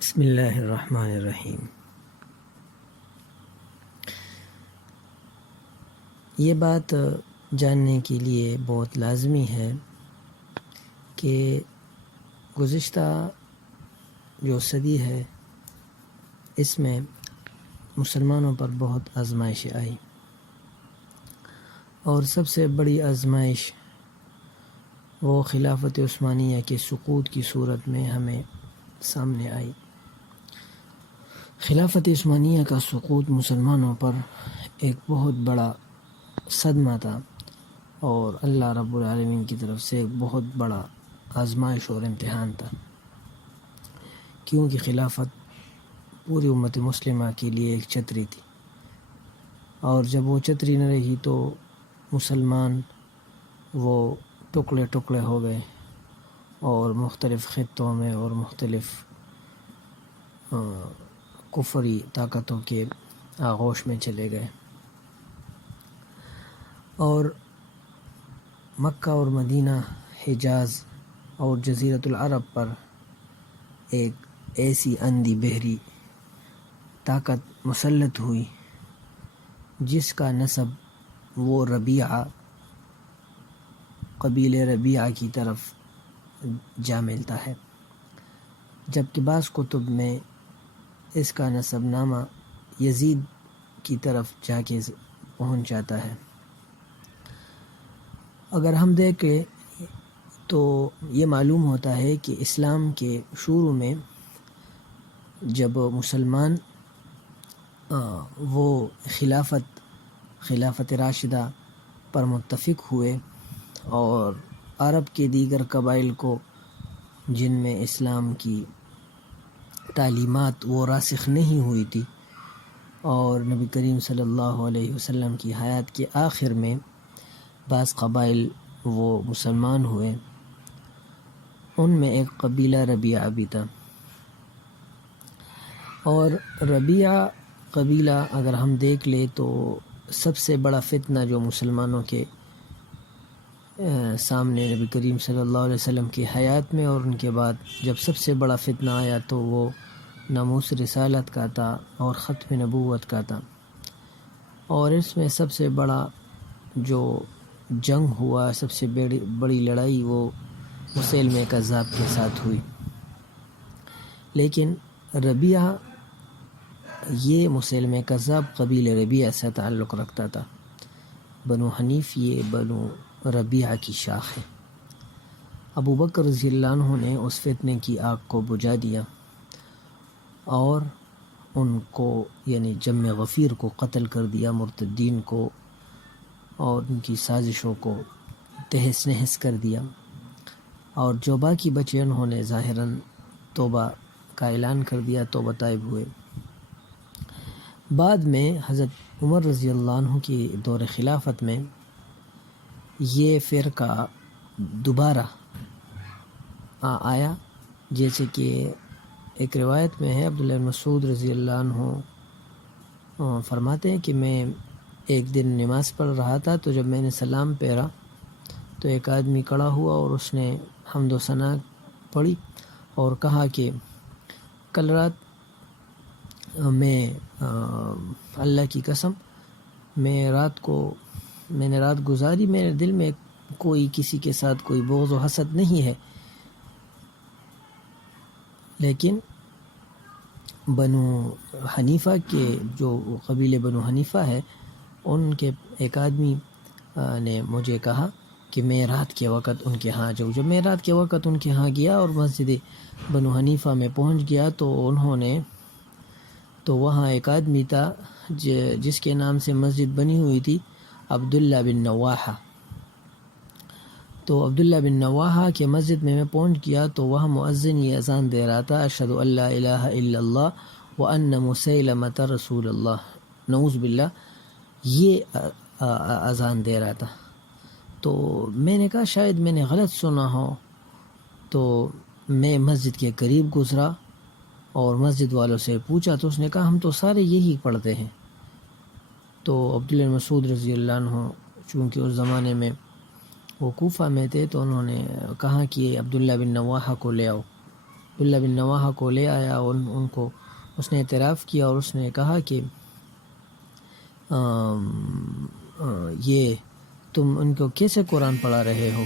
بسم اللہ الرحمن الرحیم۔ یہ بات جاننے کے لیے بہت لازمی ہے کہ گزشتہ جو صدی ہے اس میں مسلمانوں پر بہت آزمائشیں آئی، اور سب سے بڑی آزمائش وہ خلافت عثمانیہ کے سقوط کی صورت میں ہمیں سامنے آئی۔ خلافت عثمانیہ کا سقوط مسلمانوں پر ایک بہت بڑا صدمہ تھا، اور اللہ رب العالمین کی طرف سے ایک بہت بڑا آزمائش اور امتحان تھا، کیونکہ خلافت پوری امت مسلمہ کے لیے ایک چھتری تھی، اور جب وہ چھتری نہ رہی تو مسلمان وہ ٹکڑے ٹکڑے ہو گئے اور مختلف خطوں میں اور مختلف کفری طاقتوں کے آغوش میں چلے گئے، اور مکہ اور مدینہ، حجاز اور جزیرۃ العرب پر ایک ایسی اندھی بحری طاقت مسلط ہوئی جس کا نسب وہ ربیعہ، قبیل ربیعہ کی طرف جا ملتا ہے، جبکہ بعض کتب میں اس کا نسب نامہ یزید کی طرف جا کے پہنچ جاتا ہے۔ اگر ہم دیکھیں تو یہ معلوم ہوتا ہے کہ اسلام کے شروع میں جب مسلمان وہ خلافت راشدہ پر متفق ہوئے، اور عرب کے دیگر قبائل کو جن میں اسلام کی تعلیمات وہ راسخ نہیں ہوئی تھی، اور نبی کریم صلی اللہ علیہ وسلم کی حیات کے آخر میں بعض قبائل وہ مسلمان ہوئے، ان میں ایک قبیلہ ربیعہ بھی تھا۔ اور ربیعہ قبیلہ اگر ہم دیکھ لیں تو سب سے بڑا فتنہ جو مسلمانوں کے سامنے نبی کریم صلی اللہ علیہ وسلم کی حیات میں اور ان کے بعد جب سب سے بڑا فتنہ آیا تو وہ ناموس رسالت کا تھا اور ختم نبوت کا تھا، اور اس میں سب سے بڑا جو جنگ ہوا، سب سے بڑی لڑائی وہ مسیلمہ کذاب کے ساتھ ہوئی۔ لیکن ربیعہ، یہ مسیلمہ کذاب قبیل ربیعہ سے تعلق رکھتا تھا، بنو حنیف یہ بنو ربیعہ کی شاخ ہے۔ ابو بکر رضی اللہ عنہ نے اس فتنے کی آگ کو بجھا دیا اور ان کو یعنی جم غفیر کو قتل کر دیا، مرتدین کو اور ان کی سازشوں کو تہس نہس کر دیا، اور جو باقی بچے انہوں نے ظاہراً توبہ کا اعلان کر دیا، توبہ طائب ہوئے۔ بعد میں حضرت عمر رضی اللہ عنہ کی دور خلافت میں یہ فرقہ دوبارہ آیا، جیسے کہ ایک روایت میں ہے، عبداللہ بن مسعود رضی اللہ عنہ فرماتے ہیں کہ میں ایک دن نماز پڑھ رہا تھا، تو جب میں نے سلام پھیرا تو ایک آدمی کھڑا ہوا اور اس نے حمد و ثنا پڑھی اور کہا کہ کل رات میں اللہ کی قسم میں نے رات گزاری، میرے دل میں کوئی کسی کے ساتھ کوئی بغض و حسد نہیں ہے، لیکن بنو حنیفہ کے جو قبیلے بنو حنیفہ ہے ان کے ایک آدمی نے مجھے کہا کہ میں رات کے وقت ان کے ہاں جاؤں۔ جب میں رات کے وقت ان کے ہاں گیا اور مسجد بنو حنیفہ میں پہنچ گیا تو وہاں ایک آدمی تھا جس کے نام سے مسجد بنی ہوئی تھی، عبداللہ بن نواحہ۔ تو عبداللہ بن نواحہ کے مسجد میں پہنچ گیا تو وہاں مؤذن یہ اذان دے رہا تھا، اشہد ان لا الہ الا اللہ وان مسیلمۃ رسول اللہ، نعوذ باللہ، یہ اذان دے رہا تھا۔ تو میں نے کہا شاید میں نے غلط سنا ہو، تو میں مسجد کے قریب گزرا اور مسجد والوں سے پوچھا تو اس نے کہا ہم تو سارے یہی پڑھتے ہیں۔ تو عبداللہ بن مسعود رضی اللہ عنہ چونکہ اس زمانے میں وہ کوفہ میں تھے تو انہوں نے کہا کہ عبداللہ بن نواحہ کو لے آؤ، عبداللہ بن نواحہ کو لے آیا، ان کو اس نے اعتراف کیا اور اس نے کہا کہ یہ تم ان کو کیسے قرآن پڑھا رہے ہو؟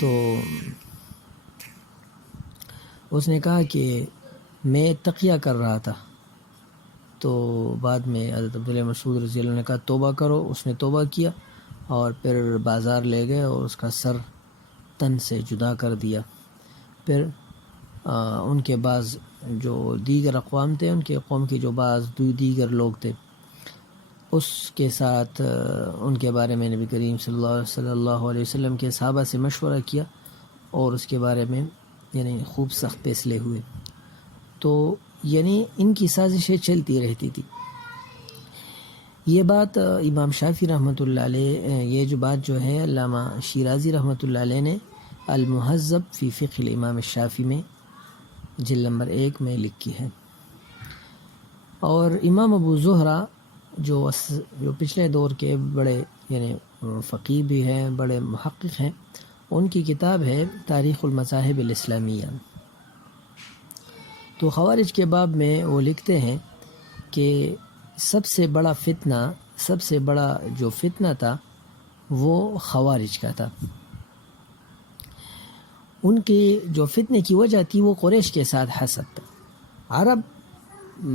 تو اس نے کہا کہ میں تقیہ کر رہا تھا۔ تو بعد میں حضرت عبداللہ مسعود رضی اللہ عنہ نے کہا توبہ کرو، اس نے توبہ کیا اور پھر بازار لے گئے اور اس کا سر تن سے جدا کر دیا۔ پھر ان کے بعض جو دیگر اقوام تھے، ان کے قوم کے جو بعض دیگر لوگ تھے، اس کے ساتھ ان کے بارے میں نبی کریم صلی اللہ علیہ وسلم کے صحابہ سے مشورہ کیا اور اس کے بارے میں یعنی خوب سخت فیصلے ہوئے۔ تو یعنی ان کی سازشیں چلتی رہتی تھی۔ یہ بات امام شافعی رحمۃ اللہ علیہ، یہ جو بات جو ہے علامہ شیرازی رحمۃ اللہ علیہ نے المہذب فی فقہ الامام الشافعی میں جلد نمبر 1 میں لکھی ہے۔ اور امام ابو زہرہ جو پچھلے دور کے بڑے یعنی فقیہ بھی ہیں، بڑے محقق ہیں، ان کی کتاب ہے تاریخ المذاہب الاسلامیہ۔ تو خوارج کے باب میں وہ لکھتے ہیں کہ سب سے بڑا جو فتنہ تھا وہ خوارج کا تھا۔ ان کی جو فتنے کی وجہ تھی وہ قریش کے ساتھ حسد تھا۔ عرب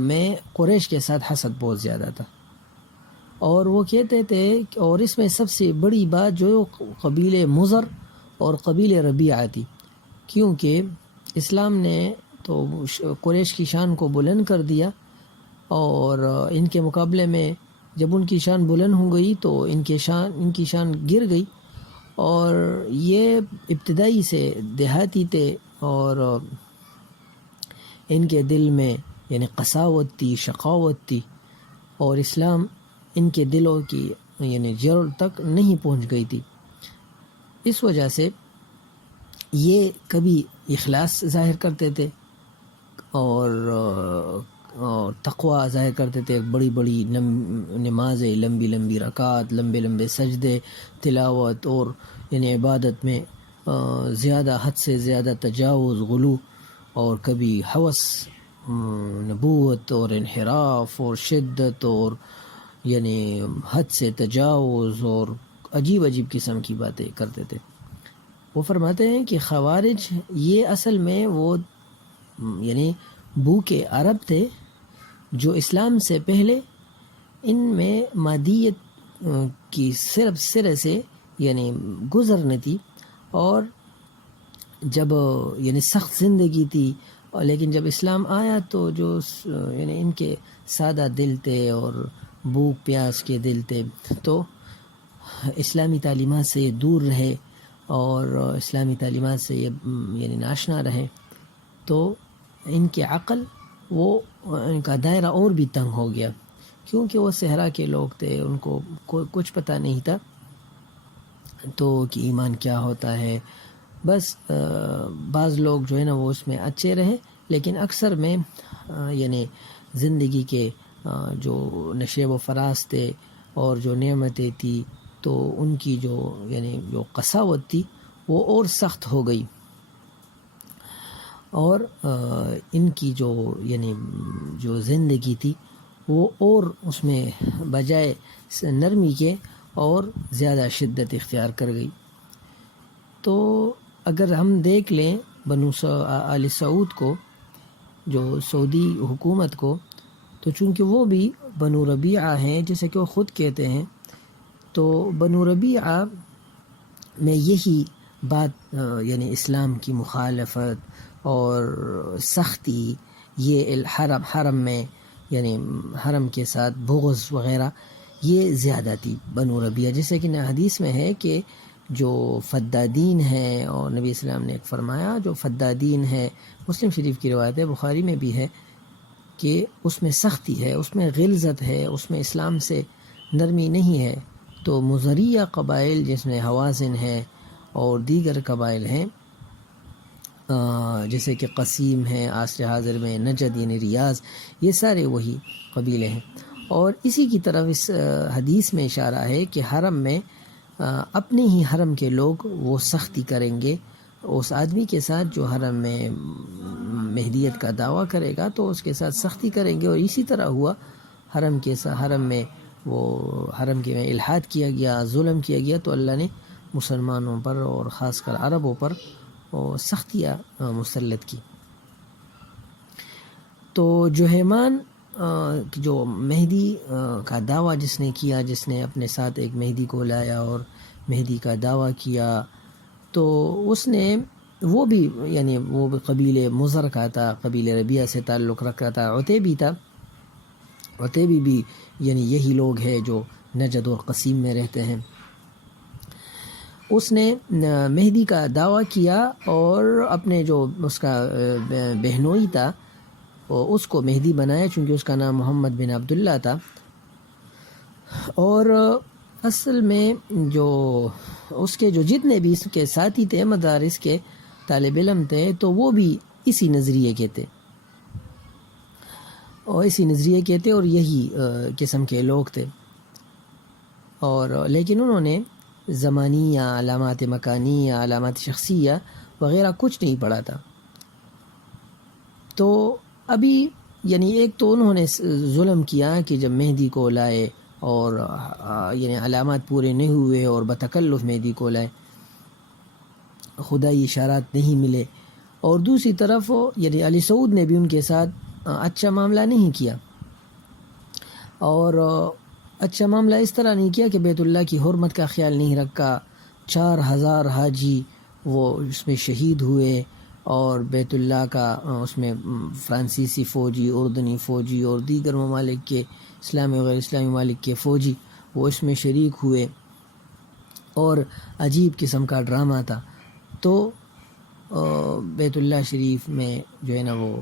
میں قریش کے ساتھ حسد بہت زیادہ تھا، اور وہ کہتے تھے، اور اس میں سب سے بڑی بات جو قبیلے مضر اور قبیلے ربیعہ تھی، کیونکہ اسلام نے تو قریش کی شان کو بلند کر دیا، اور ان کے مقابلے میں جب ان کی شان بلند ہو گئی تو ان کی شان گر گئی، اور یہ ابتدائی سے دیہاتی تھے اور ان کے دل میں یعنی قساوت تھی، شقاوت تھی، اور اسلام ان کے دلوں کی یعنی جڑ تک نہیں پہنچ گئی تھی۔ اس وجہ سے یہ کبھی اخلاص ظاہر کرتے تھے اور تقوی ظاہر کرتے تھے، بڑی بڑی نمازیں، لمبی لمبی رکعات، لمبے لمبے سجدے، تلاوت، اور یعنی عبادت میں زیادہ حد سے زیادہ تجاوز، غلو، اور کبھی ہوس نبوت اور انحراف اور شدت اور یعنی حد سے تجاوز اور عجیب عجیب قسم کی باتیں کرتے تھے۔ وہ فرماتے ہیں کہ خوارج یہ اصل میں وہ یعنی بھوکے عرب تھے جو اسلام سے پہلے ان میں مادیت کی صرف سرے سے یعنی گزر نہ تھی، اور جب یعنی سخت زندگی تھی، لیکن جب اسلام آیا تو جو یعنی ان کے سادہ دل تھے اور بھوک پیاس کے دل تھے، تو اسلامی تعلیمات سے یہ دور رہے اور اسلامی تعلیمات سے یہ یعنی ناشنا رہے، تو ان کے عقل وہ ان کا دائرہ اور بھی تنگ ہو گیا، کیونکہ وہ صحرا کے لوگ تھے، ان کو کچھ پتہ نہیں تھا تو کہ ایمان کیا ہوتا ہے۔ بس بعض لوگ جو ہے نا وہ اس میں اچھے رہے، لیکن اکثر میں یعنی زندگی کے جو نشیب و فراز تھے اور جو نعمتیں تھی، تو ان کی جو قساوت تھی وہ اور سخت ہو گئی، اور ان کی یعنی جو زندگی تھی وہ اور اس میں بجائے نرمی کے اور زیادہ شدت اختیار کر گئی۔ تو اگر ہم دیکھ لیں بنو آل سعود کو، جو سعودی حکومت کو، تو چونکہ وہ بھی بنو ربیعہ ہیں جیسے کہ وہ خود کہتے ہیں، تو بنو ربیعہ میں یہی بات یعنی اسلام کی مخالفت اور سختی، یہ حرم میں یعنی حرم کے ساتھ بغض وغیرہ یہ زیادہ تھی بنو ربیعہ، جیسے کہ حدیث میں ہے کہ جو فدادین ہیں، اور نبی اسلام نے ایک فرمایا جو فدادین ہے، مسلم شریف کی روایت ہے، بخاری میں بھی ہے، کہ اس میں سختی ہے، اس میں غلظت ہے، اس میں اسلام سے نرمی نہیں ہے۔ تو مزریہ قبائل جس میں حوازن ہے اور دیگر قبائل ہیں، جیسے کہ قسیم ہیں عصر حاضر میں، نجد یعنی ریاض، یہ سارے وہی قبیلے ہیں۔ اور اسی کی طرف اس حدیث میں اشارہ ہے کہ حرم میں اپنے ہی حرم کے لوگ وہ سختی کریں گے اس آدمی کے ساتھ جو حرم میں مہدیت کا دعویٰ کرے گا تو اس کے ساتھ سختی کریں گے. اور اسی طرح ہوا حرم میں وہ حرم کے میں الحاد کیا گیا, ظلم کیا گیا, تو اللہ نے مسلمانوں پر اور خاص کر عربوں پر سختیاں مسلط کی. تو جوہیمان جو مہدی کا دعویٰ جس نے کیا, جس نے اپنے ساتھ ایک مہدی کو لایا اور مہدی کا دعویٰ کیا, تو اس نے وہ بھی قبیل مضر کا تھا, قبیل ربیعہ سے تعلق رکھتا تھا. عتیبی تھا. عتیبی بھی یہی لوگ ہیں جو نجد اور قسیم میں رہتے ہیں. اس نے مہدی کا دعویٰ کیا اور اپنے جو اس کا بہنوئی تھا اس کو مہدی بنایا, چونکہ اس کا نام محمد بن عبداللہ تھا. اور اصل میں جو اس کے جو جتنے بھی اس کے ساتھی تھے, مدارس کے طالب علم تھے, تو وہ بھی اسی نظریے کے تھے اور یہی قسم کے لوگ تھے. اور لیکن انہوں نے زمانیہ, علامات مکانیہ, علامات شخصیہ وغیرہ کچھ نہیں پڑھا تھا. تو ابھی ایک تو انہوں نے ظلم کیا کہ جب مہدی کو لائے اور علامات پورے نہیں ہوئے اور بتکلف مہدی کو لائے, خدائی اشارات نہیں ملے. اور دوسری طرف علی سعود نے بھی ان کے ساتھ اچھا معاملہ نہیں کیا, اور اچھا معاملہ اس طرح نہیں کیا کہ بیت اللہ کی حرمت کا خیال نہیں رکھا. 4000 حاجی وہ اس میں شہید ہوئے, اور بیت اللہ کا اس میں فرانسیسی فوجی, اردنی فوجی اور دیگر ممالک کے اسلامی و غیر اسلامی ممالک کے فوجی وہ اس میں شریک ہوئے, اور عجیب قسم کا ڈرامہ تھا. تو بیت اللہ شریف میں جو ہے نا وہ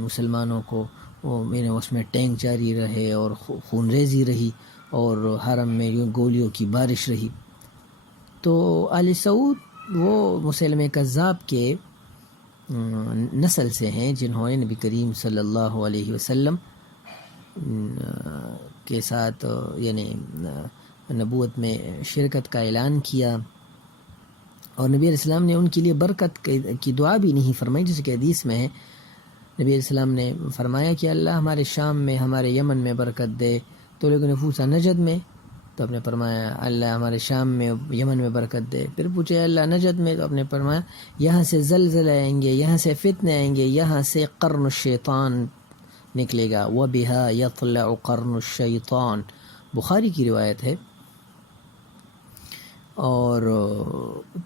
مسلمانوں کو اس میں ٹینک جاری رہے اور خون ریزی رہی, اور حرم میں گولیوں کی بارش رہی. تو آل سعود وہ مسلمہ کذاب کے نسل سے ہیں جنہوں نے نبی کریم صلی اللہ علیہ وسلم کے ساتھ نبوت میں شرکت کا اعلان کیا, اور نبی علیہ السلام نے ان کے لیے برکت کی دعا بھی نہیں فرمائی, جس کے حدیث میں ہے. نبی علیہ السلام نے فرمایا کہ اللہ ہمارے شام میں, ہمارے یمن میں برکت دے. تو لوگوں نے پوچھا نجد میں, تو آپ نے فرمایا اللہ ہمارے شام میں, یمن میں برکت دے. پھر پوچھے اللہ نجد میں, تو آپ نے فرمایا یہاں سے زلزلے آئیں گے, یہاں سے فتنے آئیں گے, یہاں سے قرن الشیطان نکلے گا. وَبِهَا يَطْلَعُ قَرْنُ الشَّيْطَانِ, بخاری کی روایت ہے. اور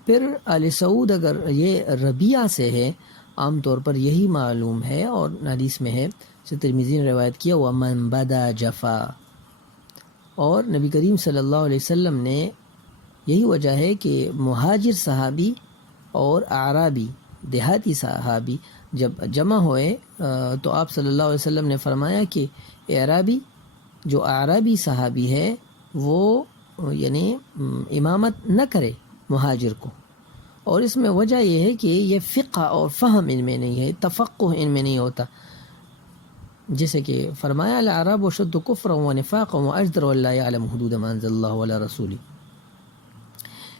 پھر آل سعود اگر یہ ربیعہ سے ہے, عام طور پر یہی معلوم ہے, اور حدیث میں ہے, ترمذی نے روایت کیا وَمَن بَدَا جَفَا. اور نبی کریم صلی اللہ علیہ وسلم نے, یہی وجہ ہے کہ مہاجر صحابی اور اعرابی دیہاتی صحابی جب جمع ہوئے تو آپ صلی اللہ علیہ وسلم نے فرمایا کہ جو اعرابی صحابی ہے وہ امامت نہ کرے مہاجر کو. اور اس میں وجہ یہ ہے کہ یہ فقہ اور فہم ان میں نہیں ہے, تفقہ ان میں نہیں ہوتا. جیسے کہ فرمایا الاعراب اشد کفرا ونفاقا واجدر الا يعلم حدود ما انزل الله على رسوله.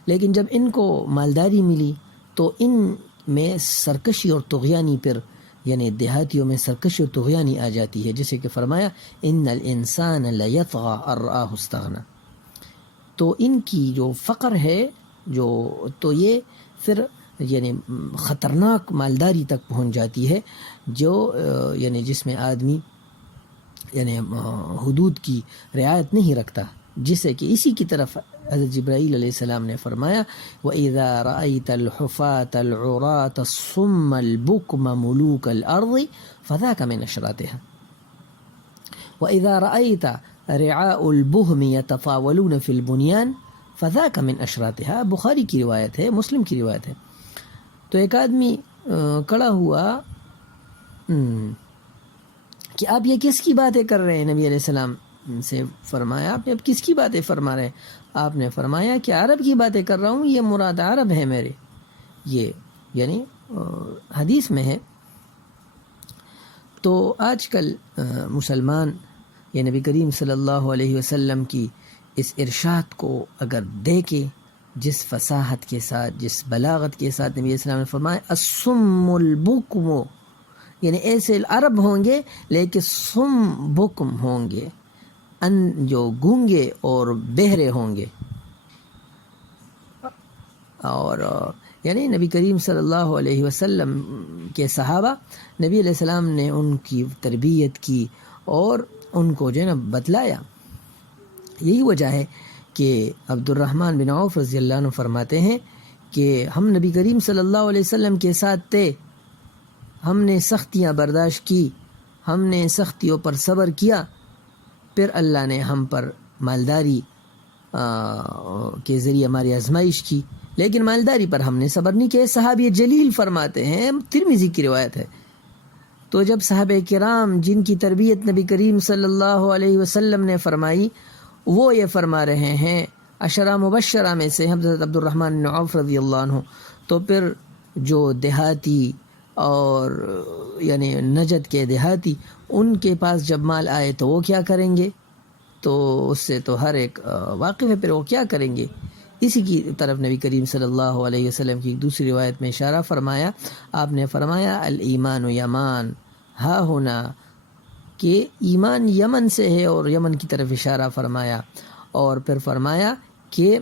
لیکن جب ان کو مالداری ملی تو ان میں سرکشی اور طغیانی پر دیہاتیوں میں سرکشی اور طغیانی آ جاتی ہے. جیسے کہ فرمایا ان الانسان لیطغى ان رآه استغنى. تو ان کی جو فقر ہے تو یہ پھر خطرناک مالداری تک پہنچ جاتی ہے, جو جس میں آدمی حدود کی رعایت نہیں رکھتا. جسے کہ اسی کی طرف حضرت جبرائیل علیہ السلام نے فرمایا وَإِذَا رَأَيْتَ الْحُفَاةَ الْعُرَاةَ الصُّمَّ الْبُكْمَ مُلُوكَ الْأَرْضِ فَذَاكَ مِنْ أَشْرَاطِهَا وَإِذَا رَأَيْتَ رِعَاءُ الْبُهْمِ يَتَطَاوَلُونَ فِي الْبُنْيَانِ فَذَاكَ مِنْ أَشْرَاطِهَا. بخاری کی روایت ہے, مسلم کی روایت ہے. تو ایک آدمی کھڑا ہوا کہ آپ یہ کس کی باتیں کر رہے ہیں؟ نبی علیہ السلام سے فرمایا آپ نے اب کس کی باتیں فرما رہے ہیں؟ آپ نے فرمایا کہ عرب کی باتیں کر رہا ہوں, یہ مراد عرب ہے میرے. یہ حدیث میں ہے. تو آج کل مسلمان نبی کریم صلی اللہ علیہ وسلم کی اس ارشاد کو اگر دیکھے جس فصاحت کے ساتھ، جس بلاغت کے ساتھ نبی اسلام نے فرمایا الصم البکم، یعنی ایسے عرب ہوں گے لیکن صم بکم ہوں گے، جو گونگے اور بہرے ہوں گے. اور یعنی نبی کریم صلی اللہ علیہ وسلم کے صحابہ، نبی علیہ السلام نے ان کی تربیت کی اور ان کو جو ہے نا بتلایا. یہی وجہ ہے کہ عبد الرحمن بن عوف رضی اللہ عنہ فرماتے ہیں کہ ہم نبی کریم صلی اللہ علیہ وسلم کے ساتھ تھے، ہم نے سختیاں برداشت کی، ہم نے سختیوں پر صبر کیا، پھر اللہ نے ہم پر مالداری کے ذریعے ہماری آزمائش کی، لیکن مالداری پر ہم نے صبر نہیں کیا. صحابی جلیل فرماتے ہیں، ترمذی کی روایت ہے. تو جب صحابہ کرام جن کی تربیت نبی کریم صلی اللہ علیہ وسلم نے فرمائی، وہ یہ فرما رہے ہیں، عشرہ مبشرہ میں سے حضرت عبد الرحمن بن عوف رضی اللہ عنہ، تو پھر جو دیہاتی اور یعنی نجد کے دیہاتی، ان کے پاس جب مال آئے تو وہ کیا کریں گے؟ تو اس سے تو ہر ایک واقف ہے، پھر وہ کیا کریں گے؟ اسی کی طرف نبی کریم صلی اللہ علیہ وسلم کی دوسری روایت میں اشارہ فرمایا. آپ نے فرمایا الایمان یمان ہا ہونا، کہ ایمان یمن سے ہے، اور یمن کی طرف اشارہ فرمایا. اور پھر فرمایا کہ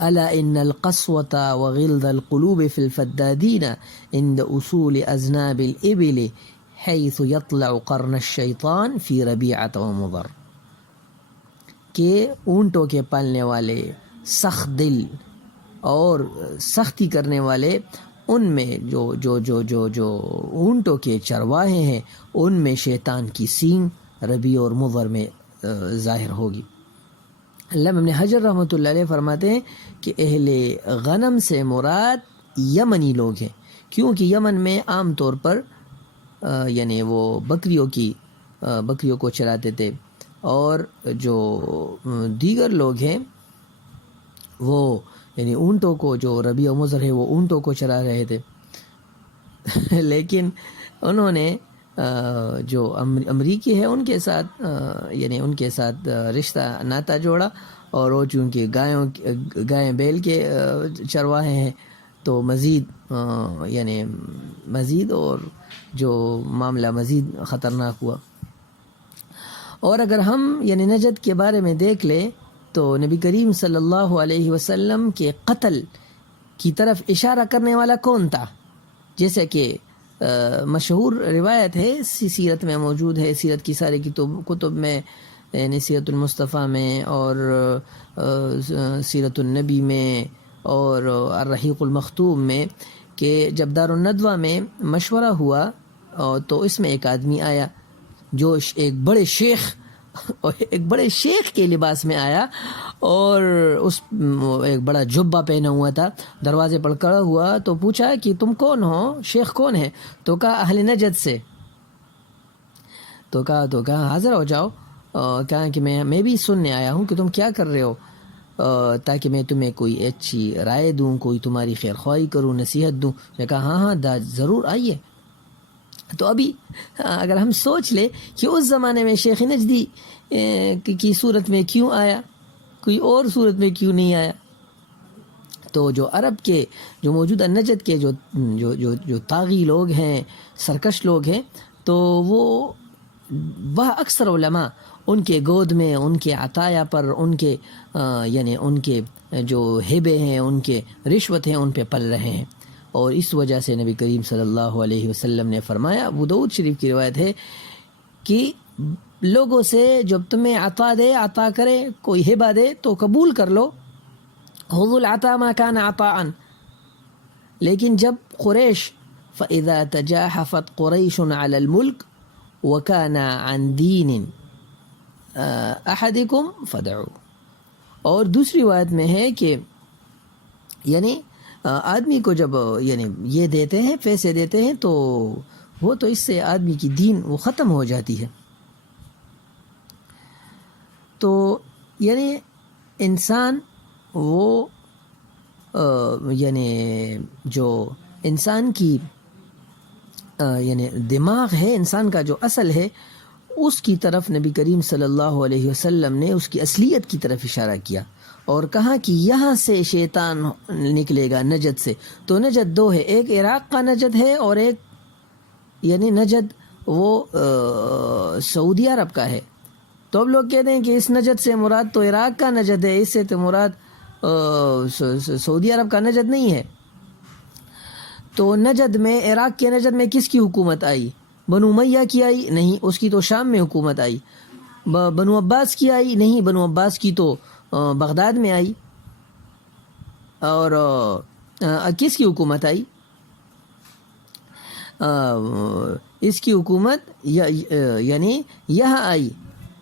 الا ان القسوة وغلظ القلوب في الفدادين عند اصول اذناب الابل حيث يطلع قرن الشیطان في ربیعة ومضر، کہ اونٹوں کے پالنے والے سخت دل اور سختی کرنے والے، ان میں جو اونٹوں کے چرواہے ہیں، ان میں شیطان کی سینگ ربیع اور مضر میں ظاہر ہوگی. علامہ ابن حجر رحمۃ اللہ علیہ فرماتے ہیں کہ اہل غنم سے مراد یمنی لوگ ہیں، کیونکہ یمن میں عام طور پر یعنی وہ بکریوں کو چراتے تھے، اور جو دیگر لوگ ہیں وہ یعنی اونٹوں کو، جو ربیع و مضر ہے وہ اونٹوں کو چرا رہے تھے. لیکن انہوں نے جو امریکی ہے ان کے ساتھ یعنی ان کے ساتھ رشتہ ناتا جوڑا، اور وہ چونکہ گائیں بیل کے چرواہے ہیں تو مزید اور جو معاملہ مزید خطرناک ہوا. اور اگر ہم یعنی نجد کے بارے میں دیکھ لیں تو نبی کریم صلی اللہ علیہ وسلم کے قتل کی طرف اشارہ کرنے والا کون تھا؟ جیسے کہ مشہور روایت ہے، سیرت میں موجود ہے، سیرت کی سارے کتب میں، یعنی سیرت المصطفیٰ میں اور سیرت النبی میں اور الرحیق المختوم میں، کہ جب دار الندوہ میں مشورہ ہوا تو اس میں ایک آدمی آیا جو ایک بڑے شیخ کے لباس میں آیا، اور اس ایک بڑا جبہ پہنا ہوا تھا. دروازے پر کھڑا ہوا تو پوچھا کہ تم کون ہو، شیخ کون ہے؟ تو کہا اہل نجد سے. تو کہا حاضر ہو جاؤ. کہا کہ میں بھی سننے آیا ہوں کہ تم کیا کر رہے ہو، تاکہ میں تمہیں کوئی اچھی رائے دوں، کوئی تمہاری خیر خواہی کروں، نصیحت دوں. میں کہا ہاں ضرور آئیے. تو ابھی اگر ہم سوچ لیں کہ اس زمانے میں شیخ نجدی کی صورت میں کیوں آیا، کوئی اور صورت میں کیوں نہیں آیا، تو جو عرب کے، جو موجودہ نجد کے جو طاغی لوگ ہیں، سرکش لوگ ہیں، تو وہ اکثر علماء ان کے گود میں، ان کے عطایا پر، ان کے یعنی ان کے جو ہیبے ہیں، ان کے رشوت ہیں، ان پہ پل رہے ہیں. اور اس وجہ سے نبی کریم صلی اللہ علیہ وسلم نے فرمایا، ابو داؤد شریف کی روایت ہے کہ لوگوں سے جب تمہیں عطا کرے، کوئی ہبہ دے تو قبول کر لو، خذوا العطا ما كان عطاء. لیکن جب قریش فَإِذَا تَجَاحَفَتْ قُرَيْشٌ عَلَى الْمُلْكِ وَكَانَ عَنْ دِينٍ أَحَدِكُمْ فَدَعُوا. اور دوسری روایت میں ہے کہ یعنی آدمی کو جب یعنی یہ دیتے ہیں، پیسے دیتے ہیں، تو وہ تو اس سے آدمی کی دین وہ ختم ہو جاتی ہے. تو یعنی انسان وہ یعنی جو انسان کی یعنی دماغ ہے، انسان کا جو اصل ہے، اس کی طرف نبی کریم صلی اللہ علیہ وسلم نے اس کی اصلیت کی طرف اشارہ کیا. اور کہا کہ یہاں سے شیطان نکلے گا نجد سے. تو نجد دو ہے، ایک عراق کا نجد ہے اور ایک یعنی نجد وہ سعودی عرب کا ہے. تو اب لوگ کہتے ہیں کہ اس نجد سے مراد تو عراق کا نجد ہے، اس سے تو مراد سعودی عرب کا نجد نہیں ہے. تو نجد میں، عراق کے نجد میں کس کی حکومت آئی؟ بنو امیہ کی آئی؟ نہیں، اس کی تو شام میں حکومت آئی. بنو عباس کی آئی؟ نہیں، بنو عباس کی تو بغداد میں آئی. اور کس کی حکومت آئی؟ اس کی حکومت یعنی یہاں آئی.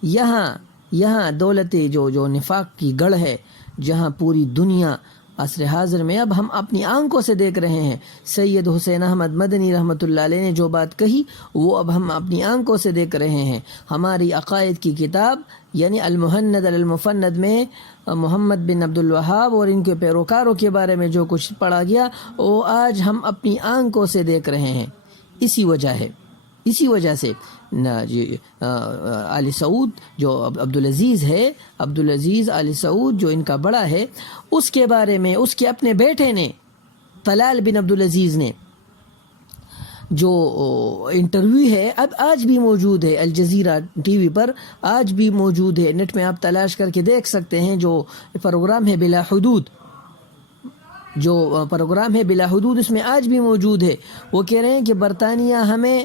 یہاں دولت جو نفاق کی گڑھ ہے، جہاں پوری دنیا عصر حاضر میں اب ہم اپنی آنکھوں سے دیکھ رہے ہیں. سید حسین احمد مدنی رحمۃ اللہ علیہ نے جو بات کہی وہ اب ہم اپنی آنکھوں سے دیکھ رہے ہیں. ہماری عقائد کی کتاب یعنی المہند المفند میں محمد بن عبد الوہاب اور ان کے پیروکاروں کے بارے میں جو کچھ پڑھا گیا وہ آج ہم اپنی آنکھوں سے دیکھ رہے ہیں. اسی وجہ سے آل سعود جو عبدالعزیز آل سعود جو ان کا بڑا ہے، اس کے بارے میں اس کے اپنے بیٹے نے طلال بن عبدالعزیز نے جو انٹرویو ہے اب آج بھی موجود ہے الجزیرہ ٹی وی پر، آج بھی موجود ہے، نیٹ میں آپ تلاش کر کے دیکھ سکتے ہیں. جو پروگرام ہے بلا حدود اس میں آج بھی موجود ہے. وہ کہہ رہے ہیں کہ برطانیہ ہمیں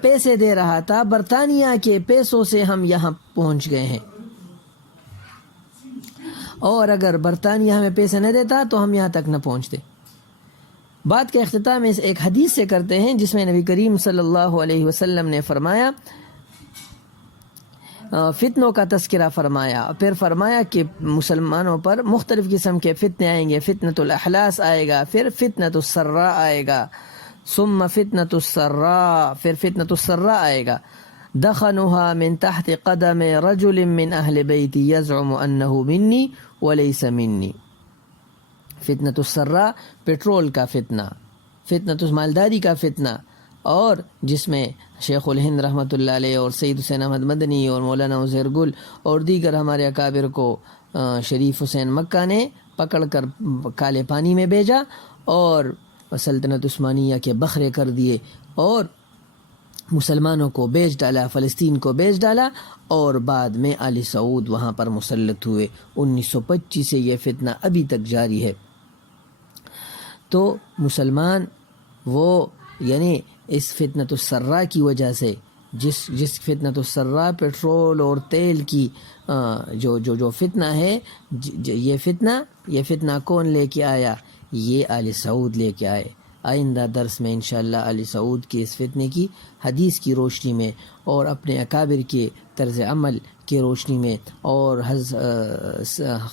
پیسے دے رہا تھا، برطانیہ کے پیسوں سے ہم یہاں پہنچ گئے ہیں، اور اگر برطانیہ ہمیں پیسے نہ دیتا تو ہم یہاں تک نہ پہنچتے. بات کا اختتام اس ایک حدیث سے کرتے ہیں جس میں نبی کریم صلی اللہ علیہ وسلم نے فرمایا، فتنوں کا تذکرہ فرمایا، پھر فرمایا کہ مسلمانوں پر مختلف قسم کے فتنے آئیں گے. فتنۃ الاحلاس آئے گا، پھر فتنۃ السراء آئے گا، ثم فتنۃ السراء، پھر فتنۃ السراء آئے گا. دخنها من تحت قدم رجل من اہل بیتی یزعم انه منی ولیس منی. فتنۃ السراء پیٹرول کا فتنہ، فتنۃ مالداری کا فتنہ، اور جس میں شیخ الہند رحمۃ اللہ علیہ اور سید حسین احمد مدنی اور مولانا عزیر گل اور دیگر ہمارے اکابر کو شریف حسین مکہ نے پکڑ کر کالے پانی میں بھیجا اور سلطنت عثمانیہ کے بکھرے کر دیے اور مسلمانوں کو بیچ ڈالا، فلسطین کو بیچ ڈالا، اور بعد میں آل سعود وہاں پر مسلط ہوئے. 1925 سے یہ فتنہ ابھی تک جاری ہے. تو مسلمان وہ یعنی اس فتنۃ السراء کی وجہ سے جس فتنۃ السراء پیٹرول اور تیل کی جو فتنہ ہے، یہ فتنہ کون لے کے آیا؟ یہ آل سعود لے کے آئے. آئندہ درس میں انشاءاللہ آل سعود کے اس فتنے کی حدیث کی روشنی میں اور اپنے اکابر کے طرز عمل کی روشنی میں اور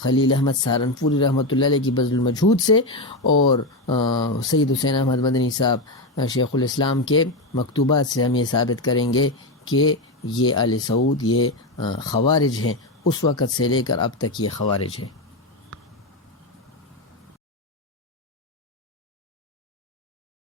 خلیل احمد سہارنپوری رحمۃ اللہ علیہ کی بذل المجہود سے اور سید حسین احمد مدنی صاحب شیخ الاسلام کے مکتوبات سے ہم یہ ثابت کریں گے کہ یہ آل سعود یہ خوارج ہیں، اس وقت سے لے کر اب تک یہ خوارج ہیں.